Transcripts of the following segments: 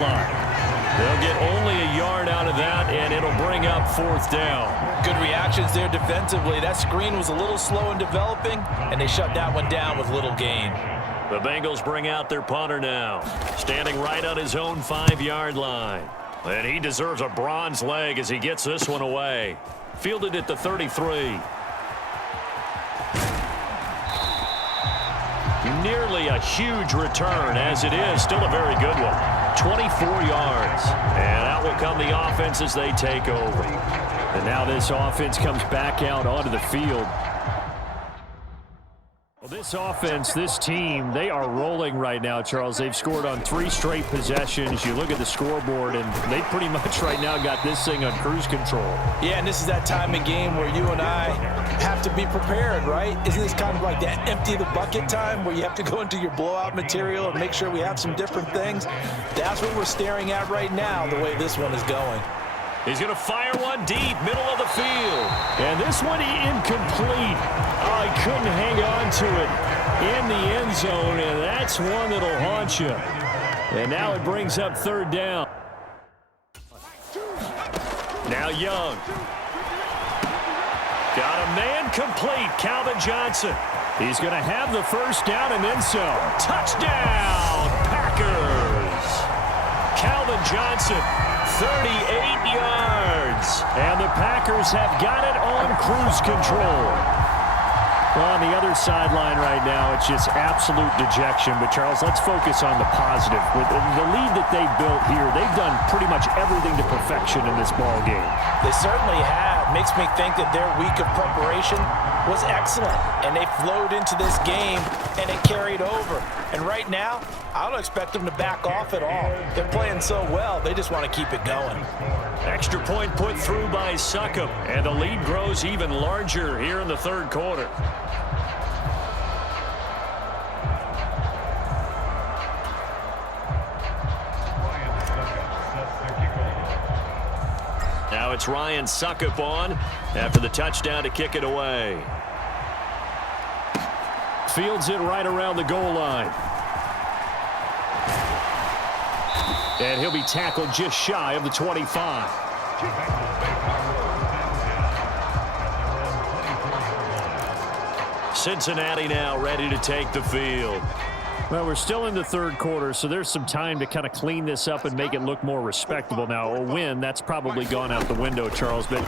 They'll get only a yard out of that, and it'll bring up 4th down. Good reactions there defensively. That screen was a little slow in developing, and they shut that one down with little gain. The Bengals bring out their punter now, standing right on his own 5-yard line. And he deserves a bronze leg as he gets this one away. Fielded at the 33. Nearly a huge return, as it is still a very good one. 24 yards. And out will come the offense as they take over. And now this offense comes back out onto the field. Well, this offense, this team, they are rolling right now, Charles. They've scored on 3 straight possessions. You look at the scoreboard, and they pretty much right now got this thing on cruise control. Yeah, and this is that time of game where you and I have to be prepared, right? Isn't this kind of like that empty the bucket time where you have to go into your blowout material and make sure we have some different things? That's what we're staring at right now, the way this one is going. He's going to fire one deep, middle of the field. And this one incomplete. Oh, he couldn't hang on to it in the end zone, and that's one that'll haunt you. And now it brings up 3rd down. Now Young. Got a man complete, Calvin Johnson. He's going to have the 1st down and then some. Touchdown, Packers. Calvin Johnson. 38 yards. And the Packers have got it on cruise control. Well, on the other sideline right now, it's just absolute dejection. But, Charles, let's focus on the positive. With the lead that they've built here, they've done pretty much everything to perfection in this ball game. They certainly have. Makes me think that their week of preparation was excellent. And they flowed into this game, and it carried over. And right now, I don't expect them to back off at all. They're playing so well, they just want to keep it going. Extra point put through by Succop, and the lead grows even larger here in the 3rd quarter. Now it's Ryan Succop on after the touchdown to kick it away. Fields it right around the goal line. And he'll be tackled just shy of the 25. Cincinnati now ready to take the field. Well, we're still in the 3rd quarter, so there's some time to kind of clean this up and make it look more respectable. Now, a win, that's probably gone out the window, Charles, but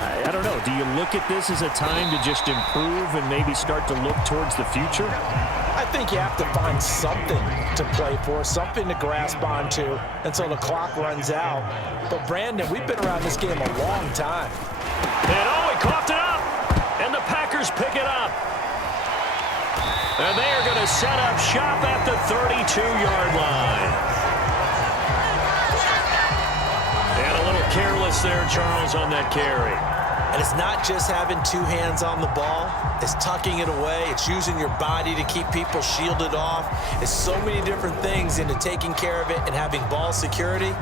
I don't know. Do you look at this as a time to just improve and maybe start to look towards the future? I think you have to find something to play for, something to grasp onto until the clock runs out. But, Brandon, we've been around this game a long time. And, oh, he coughed it up, and the Packers pick it up. And they are going to set up shop at the 32-yard line. And a little careless there, Charles, on that carry. And it's not just having 2 hands on the ball. It's tucking it away. It's using your body to keep people shielded off. It's so many different things into taking care of it and having ball security.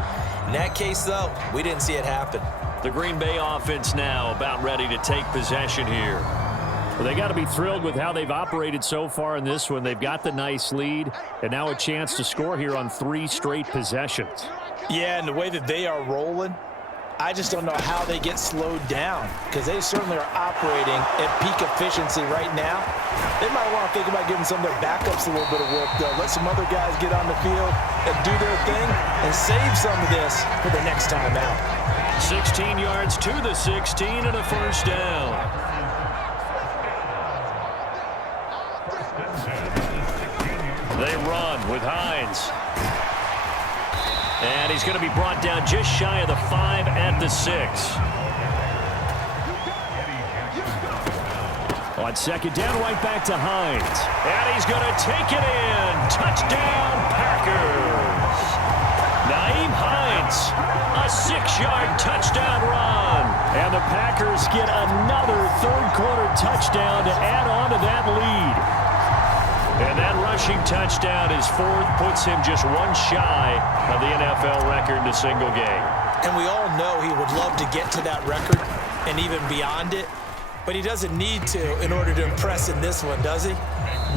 In that case, though, we didn't see it happen. The Green Bay offense now about ready to take possession here. Well, they got to be thrilled with how they've operated so far in this one. They've got the nice lead, and now a chance to score here on 3 straight possessions. Yeah, and the way that they are rolling, I just don't know how they get slowed down, because they certainly are operating at peak efficiency right now. They might want to think about giving some of their backups a little bit of work, though. Let some other guys get on the field and do their thing and save some of this for the next time out. 16 yards to the 16 and a 1st down. They run with Hines. And he's going to be brought down just shy of the 5 at the 6. On 2nd down, right back to Hines. And he's going to take it in. Touchdown, Packers. Nyheim Hines, a 6-yard touchdown run. And the Packers get another 3rd quarter touchdown to add on to that lead. And that rushing touchdown is 4th, puts him just 1 shy of the NFL record in a single game. And we all know he would love to get to that record and even beyond it. but he doesn't need to in order to impress in this one, does he?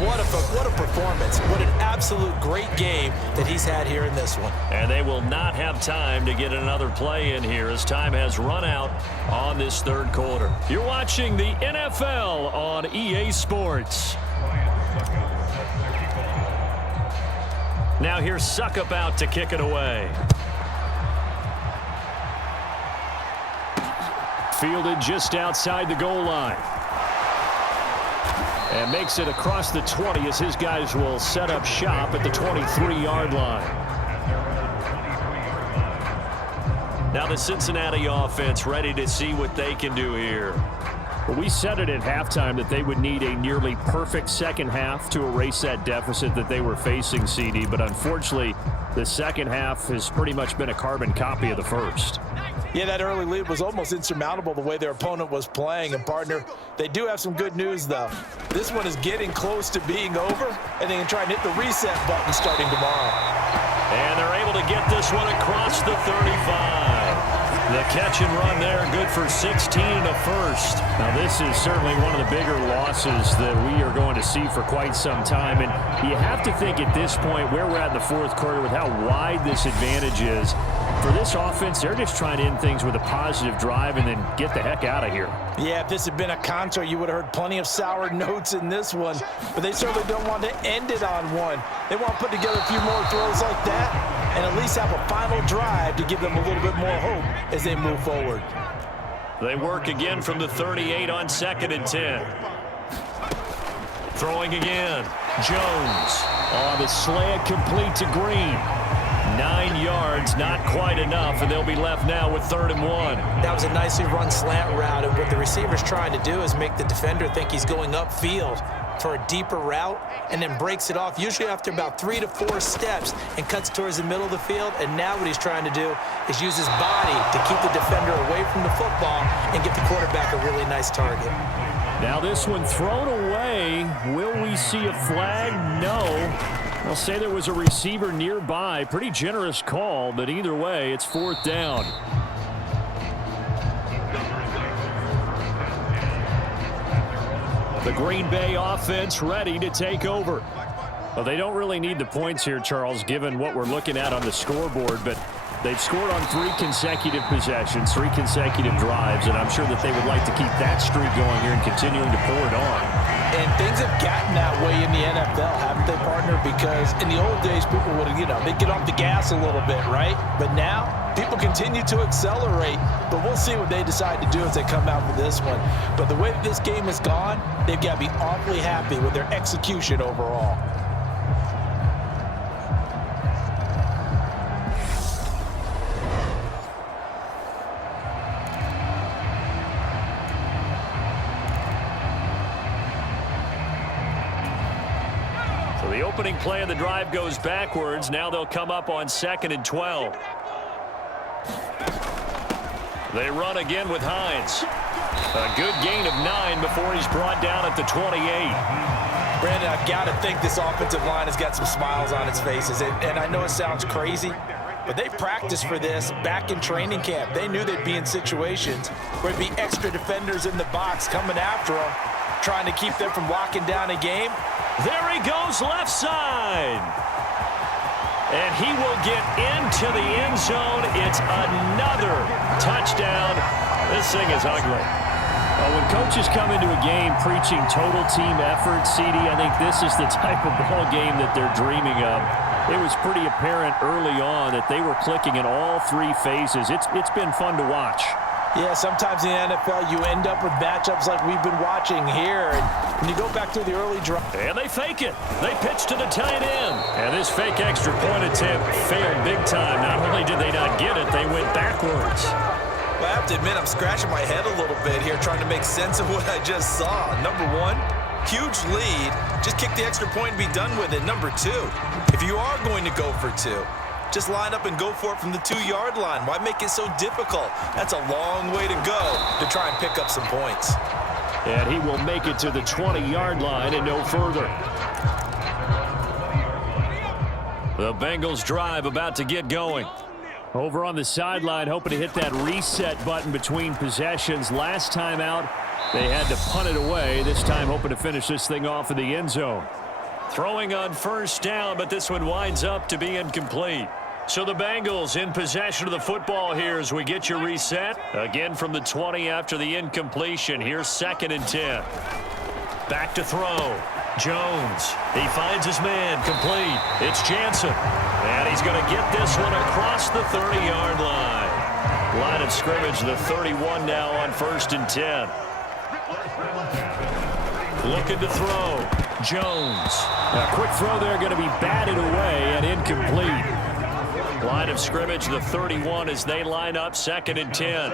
What a performance. What an absolute great game that he's had here in this one. And they will not have time to get another play in here as time has run out on this third quarter. You're watching the NFL on EA Sports. Now here's Suckup out to kick it away. Fielded just outside the goal line. And makes it across the 20 as his guys will set up shop at the 23-yard line. Now the Cincinnati offense ready to see what they can do here. Well, we said it at halftime that they would need a nearly perfect second half to erase that deficit that they were facing, CD. But unfortunately, the second half has pretty much been a carbon copy of the first. Yeah, that early lead was almost insurmountable the way their opponent was playing. And, partner, they do have some good news, though. This one is getting close to being over, and they can try and hit the reset button starting tomorrow. And they're able to get this one across the 35. The catch and run there, good for 16 and a first. Now, this is certainly one of the bigger losses that we are going to see for quite some time. And you have to think at this point where we're at in the fourth quarter with how wide this advantage is. For this offense, they're just trying to end things with a positive drive and then get the heck out of here. Yeah, if this had been a concert, you would have heard plenty of sour notes in this one. But they certainly don't want to end it on one. They want to put together a few more throws like that and at least have a final drive to give them a little bit more hope as they move forward. They work again from the 38 on 2nd and 10. Throwing again. Jones on the slant, complete to Green. 9 yards, not quite enough, and they'll be left now with 3rd and 1. That was a nicely run slant route, and what the receiver's trying to do is make the defender think he's going upfield for a deeper route and then breaks it off, usually after about 3 to 4 steps, and cuts towards the middle of the field. And now what he's trying to do is use his body to keep the defender away from the football and get the quarterback a really nice target. Now this one thrown away. Will we see a flag? No. I'll say there was a receiver nearby. Pretty generous call, but either way, it's 4th down. The Green Bay offense ready to take over. Well, they don't really need the points here, Charles, given what we're looking at on the scoreboard, but they've scored on 3 consecutive possessions, 3 consecutive drives, and I'm sure that they would like to keep that streak going here and continuing to pour it on. And things have gotten that way in the NFL, haven't they, partner? Because in the old days, people would, they'd get off the gas a little bit, right? But now, people continue to accelerate, but we'll see what they decide to do as they come out for this one. But the way that this game has gone, they've got to be awfully happy with their execution overall. The opening play of the drive goes backwards. Now they'll come up on 2nd and 12. They run again with Hines. A good gain of 9 before he's brought down at the 28. Brandon, I've got to think this offensive line has got some smiles on its faces. And I know it sounds crazy, but they practiced for this back in training camp. They knew they'd be in situations where there'd be extra defenders in the box coming after them, trying to keep them from locking down a game. There he goes, left side. And he will get into the end zone. It's another touchdown. This thing is ugly. When coaches come into a game preaching total team effort, CD, I think this is the type of ball game that they're dreaming of. It was pretty apparent early on that they were clicking in all 3 phases. It's been fun to watch. Yeah, sometimes in the NFL you end up with matchups like we've been watching here. And when you go back to the early drive. And they fake it. They pitch to the tight end. And this fake extra point attempt failed big time. Not only did they not get it, they went backwards. Well, I have to admit, I'm scratching my head a little bit here trying to make sense of what I just saw. Number 1, huge lead. Just kick the extra point and be done with it. Number 2, if you are going to go for 2, just line up and go for it from the 2-yard line. Why make it so difficult? That's a long way to go to try and pick up some points. And he will make it to the 20-yard line and no further. The Bengals drive about to get going. Over on the sideline, hoping to hit that reset button between possessions. Last time out, they had to punt it away. This time, hoping to finish this thing off in the end zone. Throwing on first down, but this one winds up to be incomplete. So the Bengals in possession of the football here as we get your reset. Again from the 20 after the incompletion. Here's 2nd and 10. Back to throw. Jones. He finds his man. Complete. It's Jansen. And he's going to get this one across the 30-yard line. Line of scrimmage, the 31 now on 1st and 10. Looking to throw. Jones. A quick throw there going to be batted away and incomplete. Line of scrimmage, the 31 as they line up 2nd and 10.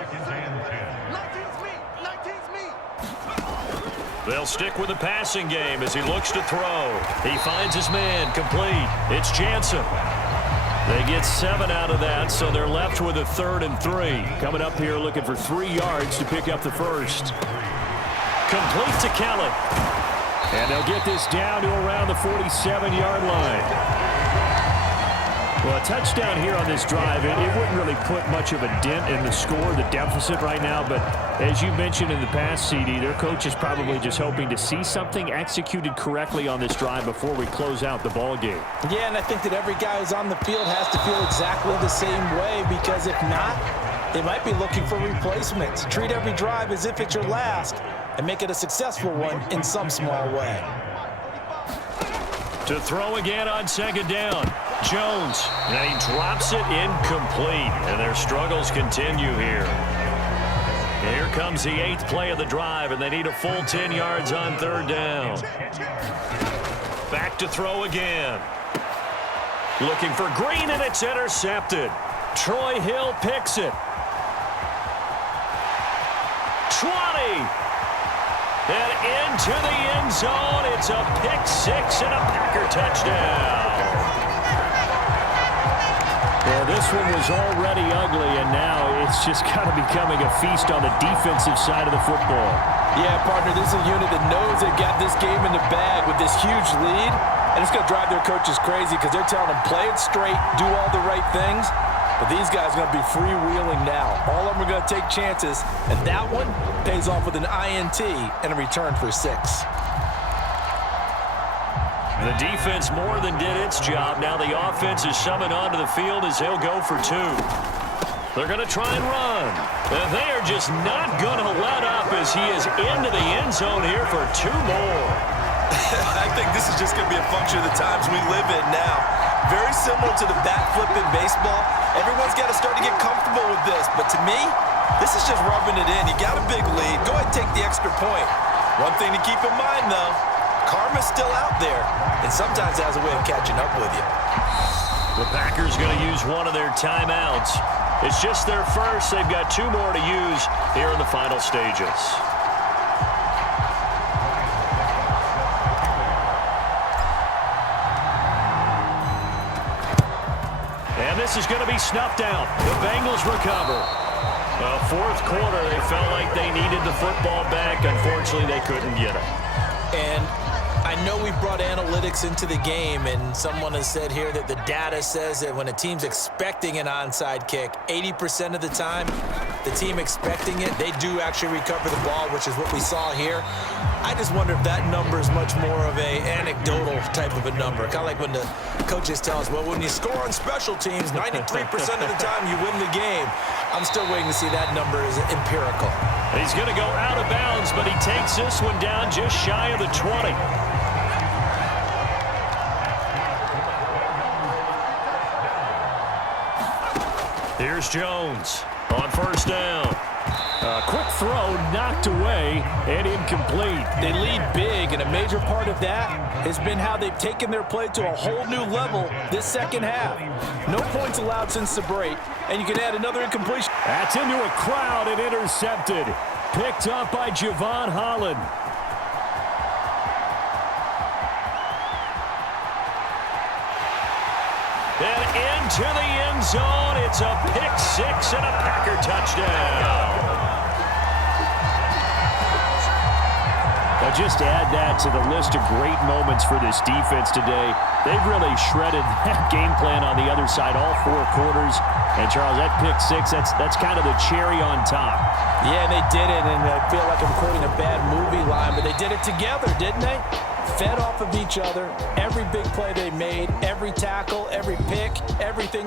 They'll stick with the passing game as he looks to throw. He finds his man. Complete. It's Jansen. They get 7 out of that, so they're left with a 3rd and 3. Coming up here looking for 3 yards to pick up the first. Complete to Kelly. And they'll get this down to around the 47-yard line. Well, a touchdown here on this drive, it wouldn't really put much of a dent in the score, the deficit right now. But as you mentioned in the past, CD, their coach is probably just hoping to see something executed correctly on this drive before we close out the ball game. Yeah, and I think that every guy who's on the field has to feel exactly the same way, because if not, they might be looking for replacements. Treat every drive as if it's your last and make it a successful one in some small way. To throw again on 2nd down. Jones, and he drops it incomplete, and their struggles continue here. Here comes the 8th play of the drive, and they need a full 10 yards on 3rd down. Back to throw again. Looking for Green, and it's intercepted. Troy Hill picks it. 20. And into the end zone. It's a pick 6 and a Packer touchdown. Well, this one was already ugly, and now it's just kind of becoming a feast on the defensive side of the football. Yeah, partner, this is a unit that knows they got this game in the bag with this huge lead, and it's going to drive their coaches crazy because they're telling them play it straight, do all the right things. But these guys are going to be freewheeling now. All of them are going to take chances, and that one pays off with an INT and a return for 6. The defense more than did its job. Now the offense is summoned onto the field as they'll go for 2. They're going to try and run. And they are just not going to let up as he is into the end zone here for 2 more. I think this is just going to be a function of the times we live in now. Very similar to the bat flip in baseball. Everyone's got to start to get comfortable with this. But to me, this is just rubbing it in. You got a big lead. Go ahead and take the extra point. One thing to keep in mind, though, karma's still out there, and sometimes it has a way of catching up with you. The Packers going to use one of their timeouts. It's just their first. They've got 2 more to use here in the final stages. And this is going to be snuffed out. The Bengals recover. Well, 4th quarter, they felt like they needed the football back. Unfortunately, they couldn't get it. And I know we brought analytics into the game, and someone has said here that the data says that when a team's expecting an onside kick, 80% of the time, the team expecting it, they do actually recover the ball, which is what we saw here. I just wonder if that number is much more of a anecdotal type of a number. Kind of like when the coaches tell us, well, when you score on special teams, 93% of the time you win the game. I'm still waiting to see that number is empirical. He's going to go out of bounds, but he takes this one down just shy of the 20. Here's Jones on 1st down. A quick throw knocked away and incomplete. They lead big, and a major part of that has been how they've taken their play to a whole new level this second half. No points allowed since the break, and you can add another incompletion. That's into a crowd and intercepted. Picked up by Javon Holland. And into the end zone, it's a pick 6 and a Packer touchdown. Now just add that to the list of great moments for this defense today. They've really shredded that game plan on the other side all 4 quarters. And, Charles, that pick 6, that's kind of the cherry on top. Yeah, they did it, and I feel like I'm quoting a bad movie line, but they did it together, didn't they? Fed off of each other. Every big play they made, every tackle, every pick, everything.